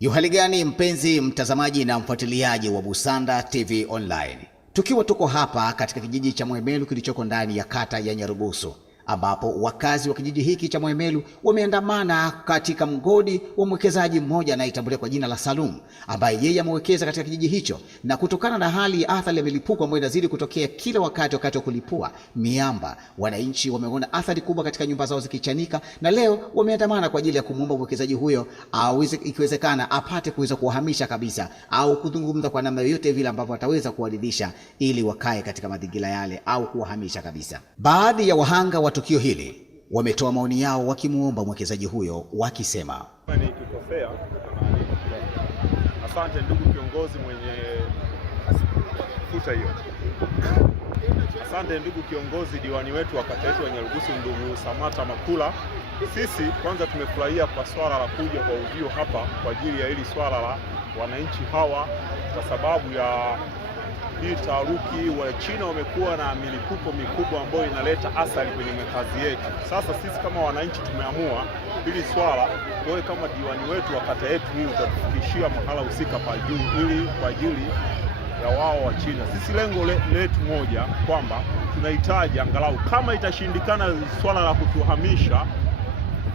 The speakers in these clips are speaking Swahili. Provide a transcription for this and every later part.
Hali gani mpenzi mtazamaji na mfuatiliaji wa Busanda TV Online. Tukiwa tuko hapa katika kijiji cha Mwemelu kilichoko ndani ya kata ya Nyarugusu, ambapo wakazi wa kijiji hiki cha Mwemelu wameandamana katika mgodi wa mwekezaji mmoja anayetambuliwa kwa jina la Salum, ambaye yeye amewekeza katika kijiji hicho, na kutokana na hali ya athari ya milipuko ambayo inazidi kutokea kila wakati wa kulipua miamba, wananchi wameona athari kubwa katika nyumba zao zikichanika, na leo wameandamana kwa ajili ya kumuomba mwekezaji huyo aweze, ikiwezekana, apate kuweza kuwahamisha kabisa au kuzungumza kwa namna yoyote vile ambavyo ataweza kuwaridhisha ili wakae katika mazingira yale au kuwahamisha kabisa. Baadhi ya wahanga wa tukio hili wametoa maoni yao wakimuomba mwekezaji huyo wakisema, nikikosea, asante ndugu kiongozi mwenye futa hiyo. Asante ndugu kiongozi diwani wetu wa kata yetu ya Nyarugusu, ndugu Samata Makula. Sisi kwanza tumefurahia kwa swala la kuja kwa ujio hapa kwa ajili ya hili swala la wananchi hawa, kwa sababu ya hii taharuki. Wa China wamekuwa na milipuko mikubwa ambayo inaleta athari kwenye makazi yetu. Sasa sisi kama wananchi tumeamua hili swala, wewe kama diwani wetu wa kata yetu hii utatufikishia mahala husika pa juu, ili kwa ajili ya wao wa China. Sisi lengo letu moja kwamba tunahitaji angalau kama itashindikana swala la kutuhamisha,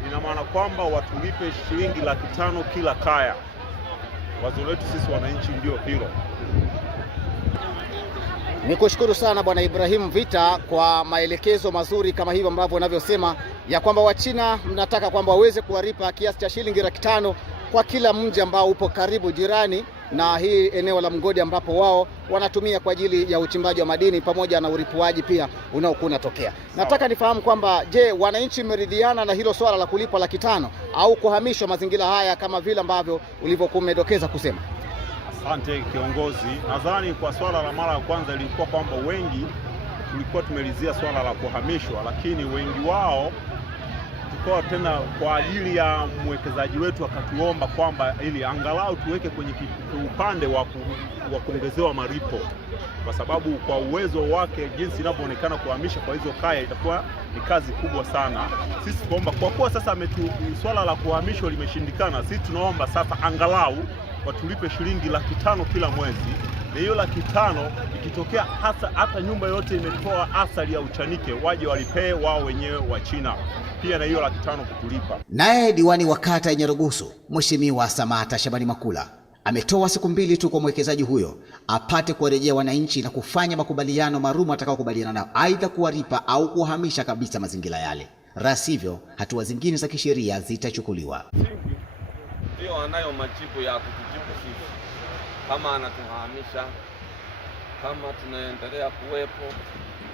ina maana kwamba watulipe shilingi 500,000 kila kaya. Wazo letu sisi wananchi ndio hilo. Nikushukuru sana Bwana Ibrahim Vita kwa maelekezo mazuri kama hivyo ambavyo unavyosema ya kwamba Wachina mnataka kwamba waweze kuwalipa kiasi cha shilingi 500,000 kwa kila mji ambao upo karibu jirani na hii eneo la mgodi ambapo wao wanatumia kwa ajili ya uchimbaji wa madini pamoja na uripuaji pia unaokuwa unatokea. Nataka nifahamu kwamba je, wananchi mmeridhiana na hilo swala la kulipa 500,000 au kuhamishwa mazingira haya kama vile ambavyo ulivyokuwa umedokeza kusema? Asante kiongozi. Nadhani kwa swala la mara ya kwanza ilikuwa kwamba wengi tulikuwa tumelizia swala la kuhamishwa, lakini wengi wao tukawa tena kwa ajili ya mwekezaji wetu akatuomba kwamba ili angalau tuweke kwenye upande wa kuongezewa malipo, kwa sababu kwa uwezo wake jinsi inavyoonekana kuhamisha kwa hizo kaya itakuwa ni kazi kubwa sana. Sisi tuomba kwa kuwa sasa swala la kuhamishwa limeshindikana, sisi tunaomba sasa angalau watulipe shilingi 500,000 kila mwezi, na hiyo 500,000 ikitokea hata nyumba yote imetoa athari ya uchanike, waje walipee wao wenyewe wa China pia na hiyo 500,000 kutulipa. Naye diwani wa kata ya Nyarugusu Mheshimiwa Samata Shabani Makula ametoa siku 2 tu kwa mwekezaji huyo apate kuwarejea wananchi na kufanya makubaliano marumu atakayokubaliana nao, aidha kuwalipa au kuhamisha kabisa mazingira yale, rasivyo hatua zingine za kisheria zitachukuliwa. Ndio anayo majibu ya kutujibu sisi, kama anatuhamisha, kama tunaendelea kuwepo.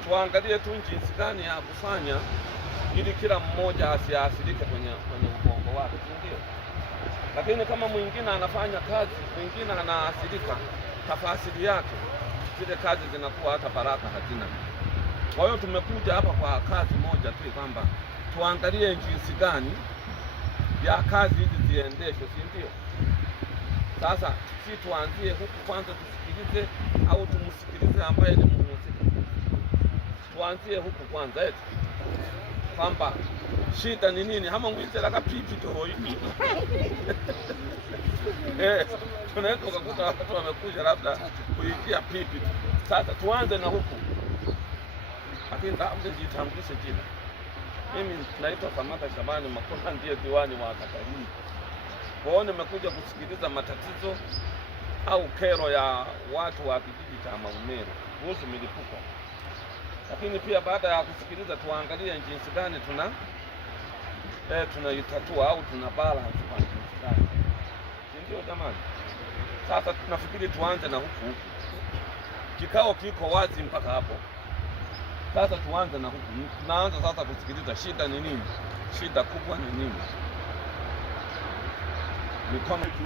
Tuangalie tu jinsi gani ya kufanya ili kila mmoja asiathirike kwenye ubongo wake, ndio. Lakini kama mwingine anafanya kazi, mwingine anaathirika, tafasiri yake zile kazi zinakuwa hata baraka hazina. Kwa hiyo tumekuja hapa kwa kazi moja tu, kwamba tuangalie jinsi gani ya kazi hizi ziendeshwe, si ndio? Sasa sisi tuanzie huku kwanza, tusikilize au tumsikilize ambaye ni mhusika. Tuanzie huku kwanza kwamba shida ni nini, hama mwitela kapipi to hivi. Tunaweza kukuta watu wamekuja labda kuikia pipi. Sasa tuanze na huku. Lakini ndio jitambulishe jina. Mimi naitwa Samata Shabani Makula, ndiye diwani wa kata hii. Kwa hiyo nimekuja kusikiliza matatizo au kero ya watu wa kijiji cha Mwemelu kuhusu milipuko. Lakini pia baada ya kusikiliza tuangalie jinsi gani tunaitatua au tuna balance kwa jinsi gani. Ndio jamani. Sasa tunafikiri tuanze na huku. Kikao kiko wazi mpaka hapo. Sasa tuanze na huku. Tunaanza sasa kusikiliza shida ni nini? Shida kubwa ni nini? Mikono tu.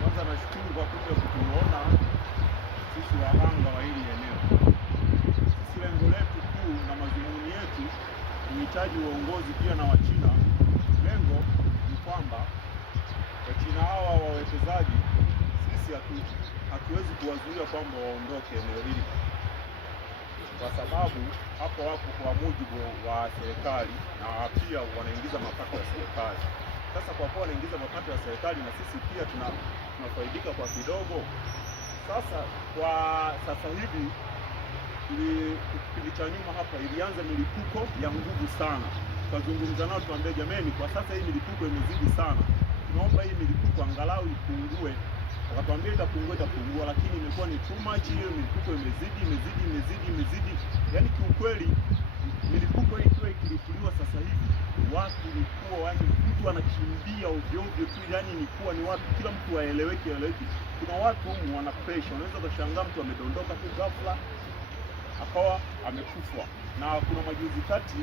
Kwanza nashukuru kwa kuja kutuona sisi wahanga wa hili eneo. Sisi lengo letu kuu na madhumuni yetu tunahitaji uongozi pia na Wachina. Lengo ni kwamba Wachina hawa wawekezaji sisi hatuwezi kuwazuia kwamba waondoke eneo hili, kwa sababu hapo kwa mujibu wa serikali na pia wanaingiza mapato ya serikali. Sasa kwa kuwa wanaingiza mapato ya serikali na sisi pia tunafaidika kwa kidogo. Sasa kwa sasa hivi kipindi cha nyuma hapa ilianza milipuko ya nguvu sana. Tukazungumza nao tuambie, jameni, kwa sasa hii milipuko imezidi sana, tunaomba hii milipuko angalau ipungue. Wakatuambia itapungua, lakini imekuwa ni too much. Hiyo milipuko imezidi. Yaani kiukweli milipuko hii ikiwa ikilipuliwa sasa hivi, watu ni kuwa yaani mtu anakimbia ovyo tu, yaani ni kuwa ni watu, kila mtu aeleweki. Kuna watu humu wana pressure, unaweza kushangaa mtu amedondoka tu ghafla akawa amekufa. Na kuna majuzi kati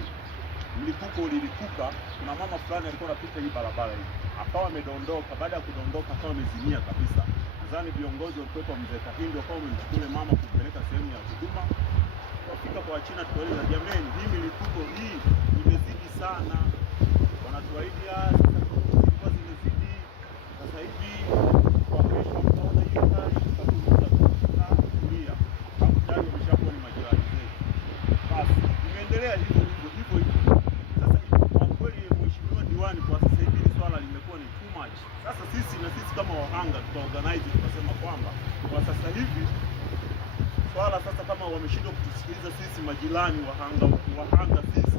mlipuko ulilipuka, kuna mama fulani alikuwa anapita hii barabara hii akawa amedondoka. Baada ya kudondoka akawa amezimia kabisa. Nadhani viongozi walikuwa mzee Kahindi wakawa wamemchukua mama kumpeleka sehemu ya huduma. Wafika kwa China tukaeleza, jameni, hii milipuko hii imezidi sana. Wanatuahidi sasa zimezidi. Sasa hivi kwa kesho mtaona hiyo hali tutakuja kulia. Hapo tayari wameshakuwa ni majirani zetu. Basi imeendelea hivyo. Sasa kwa kweli mheshimiwa diwani, kwa sasa hivi swala limekuwa ni too much. Sasa sisi kama wahanga tukaorganize tukasema kwamba kwa sasa hivi swala sasa kama wameshindwa kutusikiliza sisi majirani wahanga sisi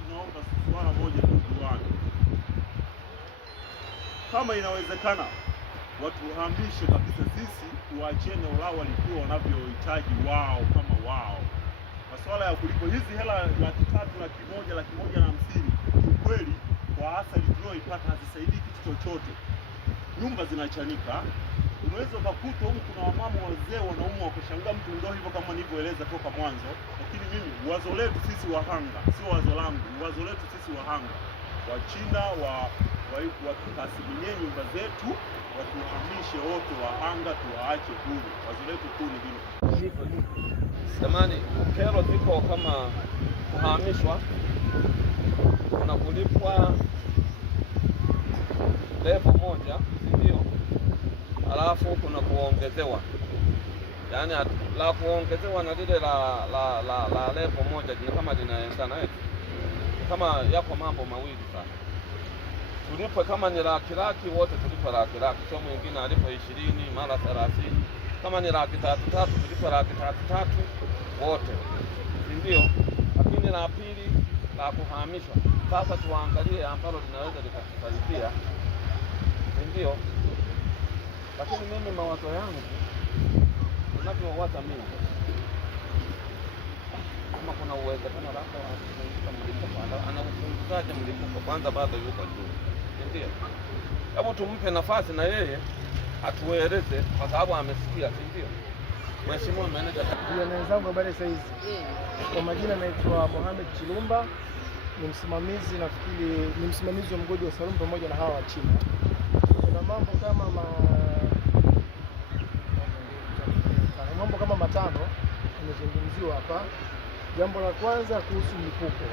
tunaomba swala moja tu, diwani, kama inawezekana watuhamishe kabisa, sisi tuachie eneo lao walikuwa wanavyohitaji wao kama wao. Masuala ya kulipo hizi hela 300,000, 100,000, 150,000 kweli kwa asali tulioipata hazisaidii kitu chochote. Nyumba zinachanika, unaweza ukakuta huko kuna wamama wazee wanaumwa wakashangaa mtu ndio hivyo kama nilivyoeleza toka mwanzo. Lakini mimi wazo letu sisi wahanga, sio wazo langu, wazo letu sisi wahanga wa China watukasiminye nyumba zetu, watuhamishe wote wahanga, tuwaache huru. Wazo letu kuu ni hilo. Jamani, kero ziko kama kuhamishwa, kuna kulipwa levo moja, ndio, alafu kuna kuongezewa, yaani la kuongezewa na lile la levo moja ni kama linaendana eti kama yako mambo mawili. Sasa tulipwe kama ni laki wote tulipwe laki, sio mwingine alipo 20 mara 30. Kama ni laki 3 tulipwe laki 3 wote, ndio. Lakini la pili la kuhamishwa, sasa tuangalie ambalo linaweza likatusaidia, ndio. Lakini mimi mawazo yangu ninavyowaza mimi, kama kuna uwezekano labda mlipuko, anaupunguzaje mlipuko? Kwanza bado yuko juu, ndio. Hebu tumpe nafasi na yeye atueleze, kwa sababu amesikia, ndio. Mheshimiwa Meneja. Ndio, na wenzangu, habari sasa hizi. Kwa majina naitwa Mohamed Chilumba, ni msimamizi, nafikiri ni msimamizi wa mgodi wa Salum pamoja na hawa wa China. Kuna mambo kama matano yamezungumziwa hapa. Jambo la kwanza kuhusu mlipuko.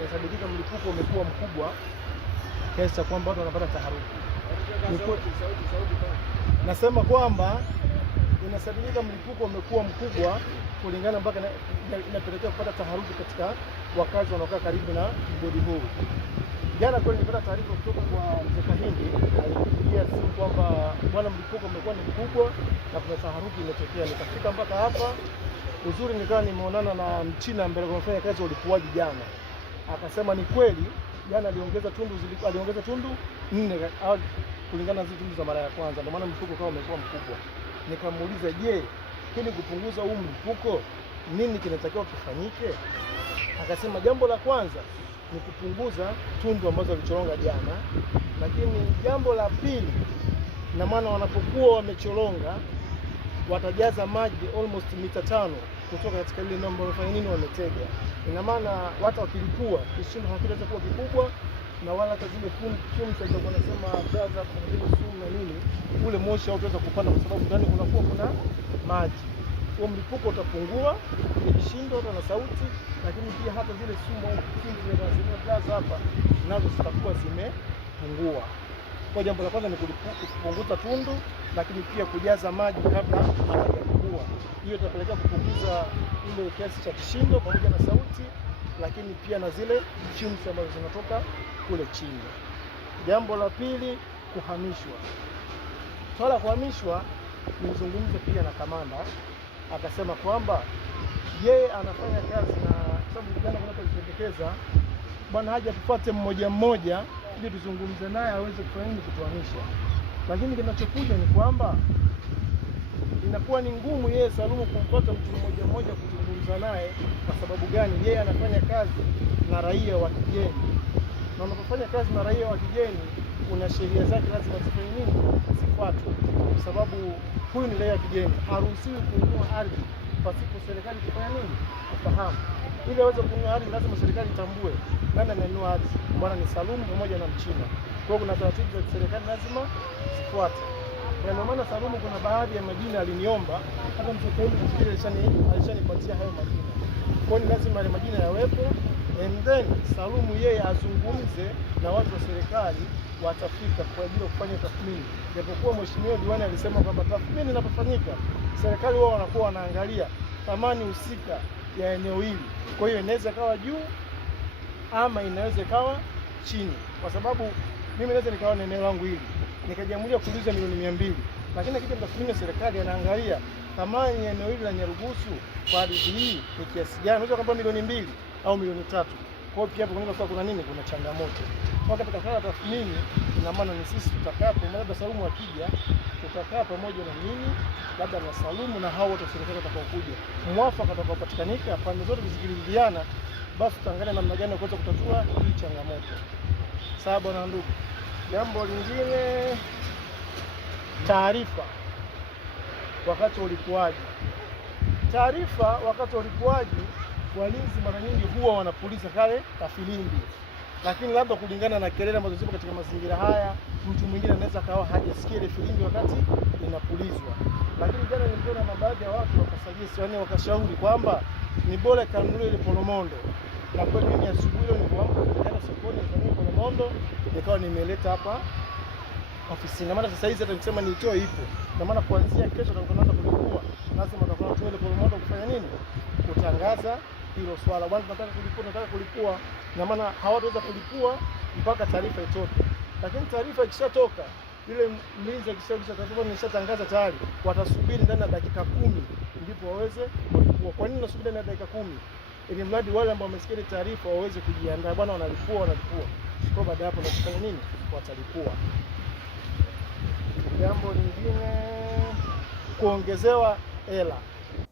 Inasadikika mlipuko umekuwa mkubwa kiasi cha kwamba watu wanapata taharuki. Nasema kwamba inasadikika mlipuko umekuwa mkubwa kulingana mpaka inapelekea kupata taharuki katika wakazi wanaokaa karibu na mgodi huu. Jana kweli nilipata taarifa kutoka kwa mzee Kahindi, alipigia simu kwamba bwana, mlipuko umekuwa ni mkubwa na kuna taharuki imetokea. Nikafika mpaka hapa, uzuri nikawa nimeonana na Mchina ambaye anafanya kazi ulipuaji jana. Akasema ni kweli jana aliongeza tundu 4 au kulingana na zile tundu za mara ya kwanza, ndio maana mlipuko kama umekuwa mkubwa. Nikamuuliza, je, ili kupunguza huu mlipuko nini kinatakiwa kifanyike? Akasema jambo la kwanza ni kupunguza tundu ambazo walichoronga jana, lakini jambo la pili, na maana wanapokuwa wamechoronga watajaza maji almost mita 5 kutoka katika ile namba wafanya nini wametega. Ina maana watu wakilipua kishindo hakitaweza kuwa kikubwa, na wala hata zile fumes za wanasema gaza kwa zile sumu na nini, ule moshi hautaweza kupanda kwa sababu ndani kuna maji. Huo mlipuko utapungua ile kishindo na sauti, lakini pia hata zile sumu au fumes za gaza hapa nazo zitakuwa zimepungua. Kwa jambo la kwanza ni kupunguza tundu, lakini pia kujaza maji kabla hayajakuwa. Hiyo itapelekea kupunguza ile kiasi cha kishindo pamoja na sauti, lakini pia na zile fumes ambazo zinatoka kule chini. Jambo la pili, kuhamishwa. Swala la kuhamishwa nilizungumza pia na kamanda, akasema kwamba yeye anafanya kazi na sababu vijana wanapojipendekeza, bwana haja tufuate mmoja mmoja ili tuzungumze naye aweze kufanya nini, kutuhamisha. Lakini kinachokuja ni kwamba inakuwa ni ngumu yeye Salumu kumfuata mtu mmoja mmoja kuzungumza naye. Kwa sababu gani? Yeye anafanya kazi na raia wa kigeni, na unapofanya kazi na raia wa kigeni kuna sheria zake lazima zifanye nini, zifuatwe. Kwa sababu huyu ni raia wa kigeni, haruhusiwi kununua ardhi pasipo serikali kufanya nini, kufahamu. Ili aweze kununua ardhi lazima serikali itambue nani amenunua ardhi, bwana ni Salumu pamoja na Mchina. Kwa hiyo kuna taratibu za serikali lazima zifuate. Na ndio maana Salumu kuna baadhi ya majina aliniomba, hata mtoto alishanipatia hayo majina. Kwa hiyo lazima yale majina yawepo, and then Salumu yeye azungumze na watu wa serikali, watafika kwa ajili ya kufanya tathmini. Japokuwa mheshimiwa diwani alisema kwamba tathmini inapofanyika serikali wao wanakuwa wanaangalia thamani husika ya eneo hili. Kwa hiyo inaweza kawa juu ama inaweza kawa chini, kwa sababu mimi naweza nikawa na eneo langu hili nikajiamulia kuuliza milioni 200, lakini akija mtathmini serikali anaangalia thamani ya eneo hili la Nyarugusu kwa ardhi hii ni kiasi gani, unaweza kwamba milioni 2 au milioni 3. Kwa hiyo pia hapo kunaweza kuwa kuna nini, kuna changamoto. Kwa katika kala tathmini, ina maana ni sisi tutakaa labda Salumu akija, tutakaa pamoja na mimi labda na Salumu na hao wote serikali watakaokuja, mwafaka utakaopatikanika, pande zote zikiridhiana, basi tutaangalia namna gani kuweza kutatua hii changamoto. Sawa bwana ndugu. Jambo lingine, taarifa wakati wa ulipuaji. Taarifa wakati wa ulipuaji, walinzi mara nyingi huwa wanapuliza kale kafilimbi, lakini labda kulingana na kelele ambazo zipo katika mazingira haya, mtu mwingine anaweza kawa hajasikia ile filimbi wakati inapulizwa. Lakini jana niliona na baadhi ya watu wakashauri kwamba ni bora kanunuliwe ile poromondo. Na kweli mimi asubuhi leo nilipoamka nikaenda sokoni nikanunua poromondo, nikawa nimeleta hapa ofisini. Na maana sasa hizi hata nikisema niitoe ipo. Na maana kuanzia kesho tutaanza kulipua. Lazima tutakuwa tuwe ile poromondo kufanya nini? Kutangaza hilo swala. Bwana tunataka kulipua. Na maana hawataweza kulipua mpaka taarifa itoke. Lakini taarifa ikishatoka, ile mlinzi akishawisha taarifa nimeshatangaza tayari, watasubiri ndani ya dakika 10 ndipo waweze kulipua. Kwa nini nasubiri ndani ya dakika 10? Ili mradi wale ambao wamesikia taarifa waweze kujiandaa, bwana wanalipua. Kwa baada hapo ndio kufanya nini? Watalipua. Jambo lingine, kuongezewa hela.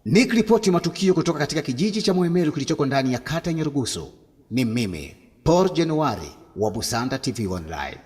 Nikiripoti matukio kutoka katika kijiji cha Muhemelu kilichoko ndani ya kata ya Nyarugusu, ni mimi Paul Januari wa Busanda TV Online.